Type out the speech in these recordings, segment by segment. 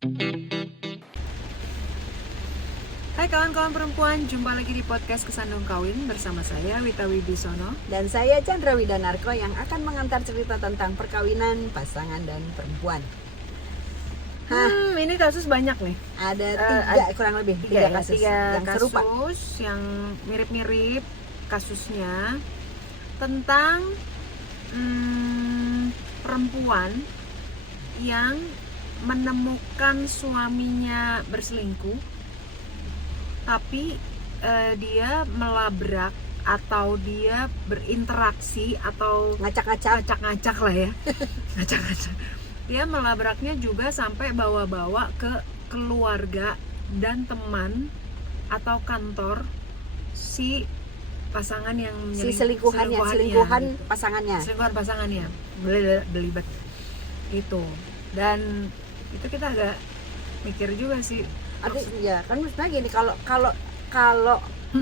Hai kawan-kawan perempuan, jumpa lagi di podcast Kesandung Kawin bersama saya Wita Wibisono. Dan saya Chandra Widanarko yang akan mengantar cerita tentang perkawinan, pasangan, dan perempuan. Ini kasus banyak nih. Ada tiga, kurang lebih tiga kasus yang serupa. Kasus yang mirip-mirip kasusnya tentang perempuan yang menemukan suaminya berselingkuh, tapi dia melabrak atau dia berinteraksi atau ngacak-ngacak lah ya. Ngacak-ngacak. Dia melabraknya juga sampai bawa-bawa ke keluarga dan teman atau kantor si pasangan yang selingkuhan pasangannya belibet itu. Dan itu kita agak mikir juga sih. Ya kan maksudnya gini, kalau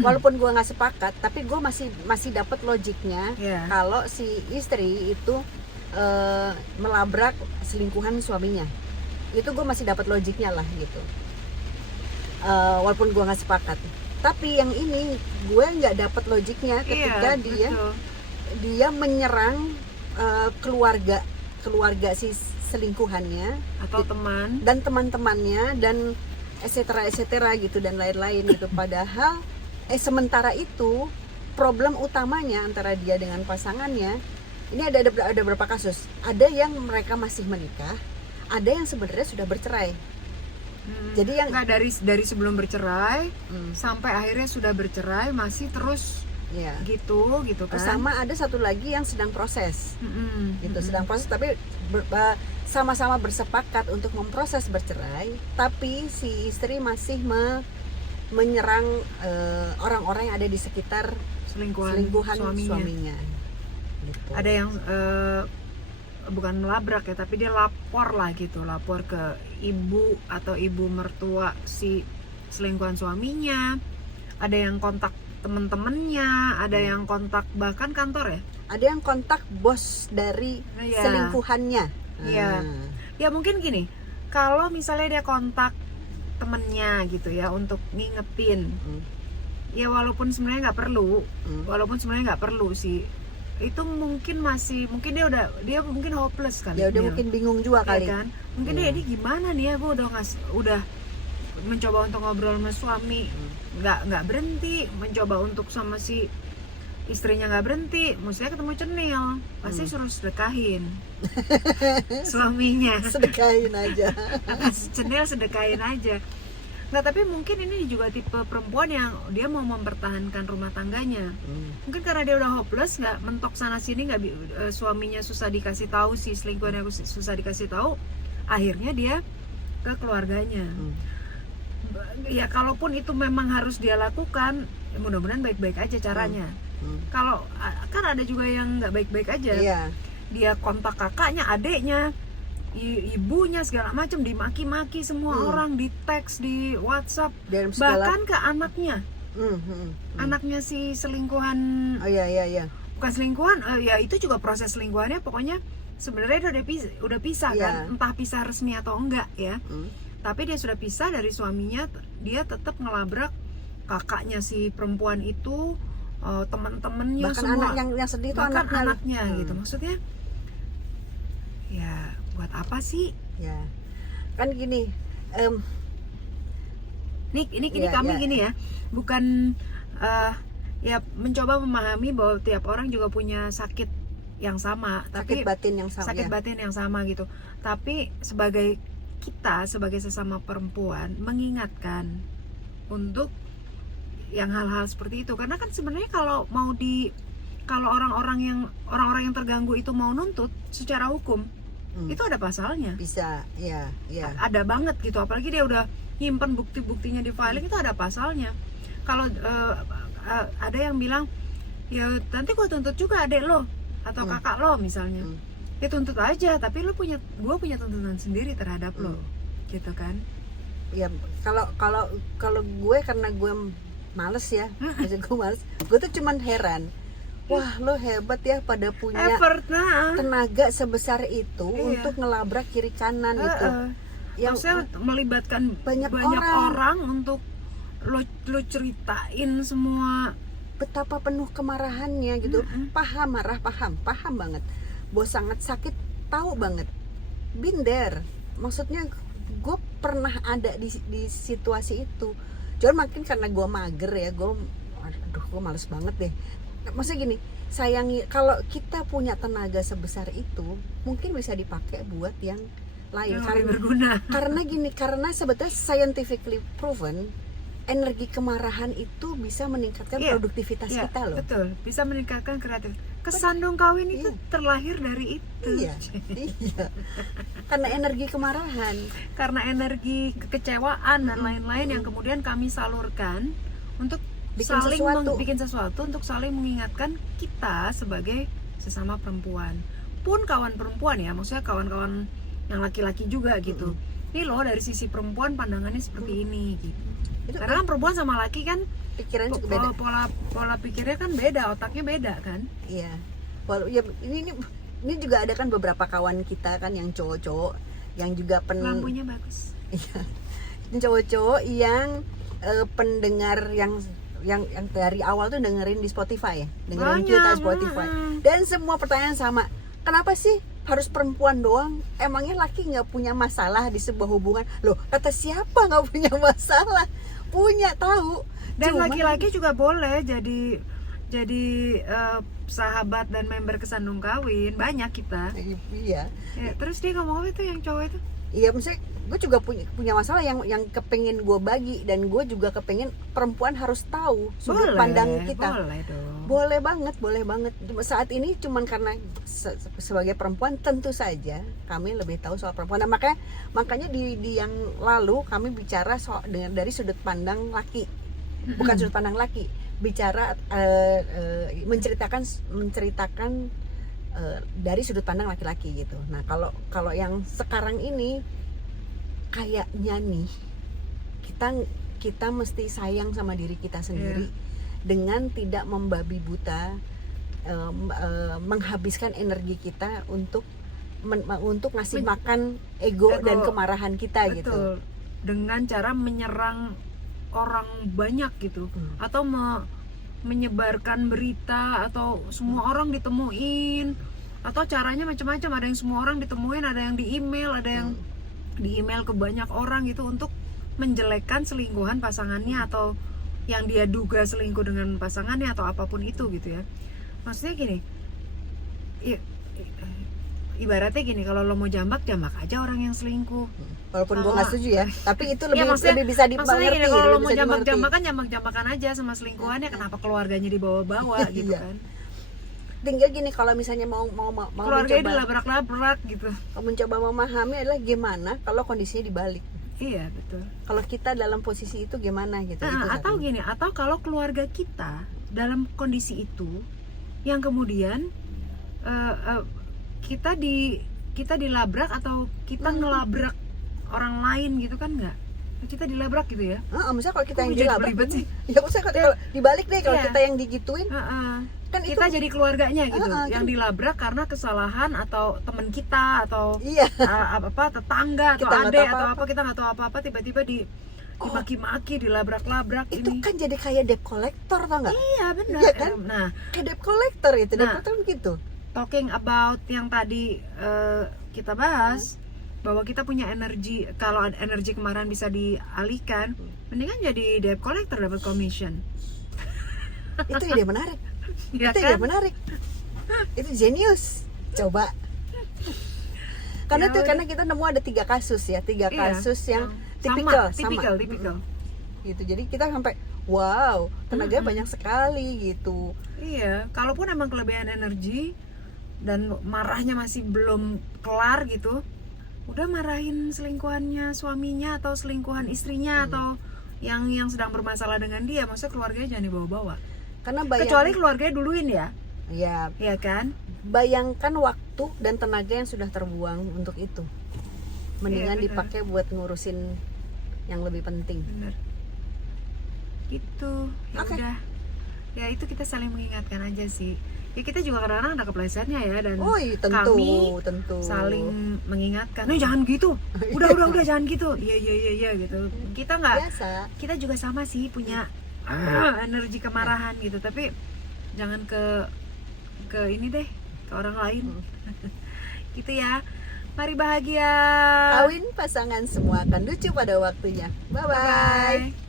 walaupun gue nggak sepakat, tapi gue masih dapat logiknya. Kalau si istri itu melabrak selingkuhan suaminya, itu gue masih dapat logiknya lah gitu, walaupun gue nggak sepakat. Tapi yang ini gue nggak dapat logiknya ketika dia menyerang keluarga si selingkuhannya atau teman dan teman-temannya dan etc gitu dan lain-lain gitu. Padahal sementara itu problem utamanya antara dia dengan pasangannya ini ada berapa kasus. Ada yang mereka masih menikah, ada yang sebenarnya sudah bercerai. Jadi yang dari sebelum bercerai sampai akhirnya sudah bercerai masih terus gitu kan. Sama ada satu lagi yang sedang proses gitu, sedang proses tapi sama-sama bersepakat untuk memproses bercerai, tapi si istri masih menyerang orang-orang yang ada di sekitar selingkuhan suaminya. Gitu. Ada yang bukan melabrak ya, tapi dia lapor ke ibu atau ibu mertua si selingkuhan suaminya. Ada yang kontak temen-temennya, ada yang kontak bahkan kantor ya. Ada yang kontak bos dari selingkuhannya. Ya mungkin gini, kalau misalnya dia kontak temennya gitu ya untuk ngingetin, ya walaupun sebenarnya nggak perlu sih. Itu mungkin dia mungkin hopeless kali. Ya udah mungkin bingung juga kali kan. Mungkin dia ini gimana nih ya, gue udah mencoba untuk ngobrol sama suami nggak berhenti, mencoba untuk sama si istrinya nggak berhenti, maksudnya ketemu cenil pasti suruh sedekahin suaminya, sedekahin aja cenil sedekahin aja. Nggak, tapi mungkin ini juga tipe perempuan yang dia mau mempertahankan rumah tangganya. Mungkin karena dia udah hopeless, nggak mentok sana sini, suaminya susah dikasih tahu, si selingkuhannya susah dikasih tahu, akhirnya dia ke keluarganya. Ya kalaupun itu memang harus dia lakukan, ya mudah-mudahan baik-baik aja caranya. Kalau kan ada juga yang nggak baik-baik aja. Dia kontak kakaknya, adeknya, ibunya, segala macam, dimaki-maki semua orang, di teks, di WhatsApp, bahkan ke anaknya. Anaknya si selingkuhan. Bukan selingkuhan, ya itu juga proses selingkuhannya. Pokoknya sebenarnya udah pisah kan, entah pisah resmi atau enggak ya. Tapi dia sudah pisah dari suaminya, dia tetap ngelabrak kakaknya si perempuan itu, teman-temannya, bahkan semua. Anak yang sedih itu bahkan anaknya gitu. Maksudnya ya buat apa sih? Ya kan gini, gini ya, bukan ya mencoba memahami bahwa tiap orang juga punya sakit yang sama, sakit batin yang sama gitu. Tapi sebagai sesama perempuan mengingatkan untuk yang hal-hal seperti itu, karena kan sebenarnya kalau orang-orang yang terganggu itu mau nuntut secara hukum, itu ada pasalnya, bisa ada banget gitu. Apalagi dia udah nyimpen bukti-buktinya di filing, itu ada pasalnya. Kalau ada yang bilang ya nanti gue tuntut juga adek lo atau kakak lo misalnya, ya tuntut aja, tapi gue punya tuntutan sendiri terhadap lo gitu kan. Ya kalau gue, karena gue males ya, gue tuh cuman heran, wah lo hebat ya, pada punya tenaga sebesar itu untuk ngelabrak kiri kanan itu. yang maksudnya melibatkan banyak banyak orang. orang untuk lo ceritain semua. Betapa penuh kemarahannya gitu. Paham banget. Bos sangat sakit, tahu banget. Binder. Maksudnya gue pernah ada di situasi itu. Cuman makin karena gue mager ya, gue males banget deh. Maksudnya gini, sayangi, kalau kita punya tenaga sebesar itu mungkin bisa dipakai buat yang lain, Yang karena lebih berguna. karena sebetulnya scientifically proven energi kemarahan itu bisa meningkatkan Iya, produktivitas Iya, kita loh. betul, bisa meningkatkan kreatif. Kesandung kawin itu terlahir dari itu. Iya. Karena energi kemarahan. Karena energi kekecewaan dan lain-lain yang kemudian kami salurkan untuk Bikin saling sesuatu. bikin sesuatu, untuk saling mengingatkan kita sebagai sesama perempuan. Pun kawan perempuan ya, maksudnya kawan-kawan yang laki-laki juga gitu. Ini loh dari sisi perempuan pandangannya seperti ini gitu. Karena kan perempuan sama laki kan Pikiran juga beda. pola pikirnya kan beda, otaknya beda kan. Iya. Ya, ini juga ada kan beberapa kawan kita kan yang cowok-cowok yang juga Lampunya bagus. Iya. Cowok-cowok yang pendengar yang dari awal tuh dengerin di Spotify ya, dengerin kita di Spotify. Dan semua pertanyaan sama. Kenapa sih harus perempuan doang? Emangnya laki nggak punya masalah di sebuah hubungan? Loh, kata siapa nggak punya masalah? Punya, tahu. Dan Cuman laki-laki juga boleh jadi sahabat dan member kesandung kawin, banyak kita. Iya. Ya, terus dia ngomong apa itu yang cowok itu? Iya, maksudnya gue juga punya masalah yang kepengen gue bagi, dan gue juga kepengen perempuan harus tahu sudut pandang kita. Boleh dong. Boleh banget. Saat ini cuman karena sebagai perempuan tentu saja kami lebih tahu soal perempuan. Nah, makanya di yang lalu kami bicara dari sudut pandang laki, bukan sudut pandang laki, bicara menceritakan dari sudut pandang laki-laki gitu. Nah, kalau yang sekarang ini kayaknya nih kita mesti sayang sama diri kita sendiri. Dengan tidak membabi buta, menghabiskan energi kita untuk ngasih makan ego dan kemarahan kita. Betul. Gitu. Dengan cara menyerang orang banyak gitu, atau menyebarkan berita, atau semua orang ditemuin, atau caranya macam-macam. Ada yang semua orang ditemuin, ada yang di email, ada yang di email ke banyak orang gitu, untuk menjelekkan selingkuhan pasangannya atau yang dia duga selingkuh dengan pasangannya atau apapun itu gitu ya. Maksudnya gini, ibaratnya gini, kalau lo mau jambak aja orang yang selingkuh. Walaupun gue nggak setuju ya, tapi itu Ya, lebih bisa dimengerti. Gini, kalau lo mau jambak-jambakan aja sama selingkuhannya, kenapa keluarganya dibawa-bawa gitu kan? Tinggal gini, kalau misalnya mau keluarganya mencoba dilabrak-labrak gitu. mencoba memahami adalah gimana kalau kondisinya dibalik. Iya, betul. Kalau kita dalam posisi itu gimana gitu. Atau gini, atau kalau keluarga kita dalam kondisi itu, yang kemudian kita dilabrak atau kita ngelabrak orang lain gitu kan, nggak? Kita dilabrak gitu ya. Misalnya kalau kita Kok yang jadi dilabrak, belibet sih? ya maksudnya kalau dibalik deh, kalau kita yang digituin, kan kita itu jadi keluarganya gitu, yang kan dilabrak karena kesalahan atau teman kita atau iya. Tetangga atau Kita nggak adek tahu atau apa-apa. apa, kita nggak tahu apa-apa, tiba-tiba dimaki-maki, dilabrak-labrak Itu ini. kan jadi kayak debt collector, tau nggak? Iya, benar. Iya kan? Nah, Kayak debt collector itu, debt Nah. collector gitu. talking about yang tadi kita bahas, bahwa kita punya energi, kalau energi kemarahan bisa dialihkan, mendingan jadi debt collector, dapat commission. Itu ide menarik. Ya Itu kan? ide menarik. Itu genius. Coba. Karena Ya, karena kita nemu ada 3 kasus ya, 3 Iya. kasus yang Sama, tipikal. tipikal. Gitu. Jadi kita sampai wow, tenaganya banyak sekali gitu. Iya, kalaupun emang kelebihan energi dan marahnya masih belum kelar gitu, udah marahin selingkuhannya suaminya atau selingkuhan istrinya atau yang sedang bermasalah dengan dia, maksudnya keluarganya jangan dibawa-bawa. Karena Kecuali keluarganya duluin ya, ya, ya kan? bayangkan waktu dan tenaga yang sudah terbuang untuk itu. Mendingan Iya, benar. dipakai buat ngurusin yang lebih penting. Bener. Gitu. Ya Oke. udah. Ya itu kita saling mengingatkan aja sih. Ya kita juga kadang-kadang ada keplesetnya ya, dan tentu, kami tentu. saling mengingatkan, jangan gitu, udah jangan gitu, iya gitu. Kita nggak, Biasa. kita juga sama sih punya energi kemarahan gitu, tapi jangan ke ini deh, ke orang lain. Gitu ya. Mari bahagia. Kawin pasangan semua akan lucu pada waktunya. Bye bye. Bye.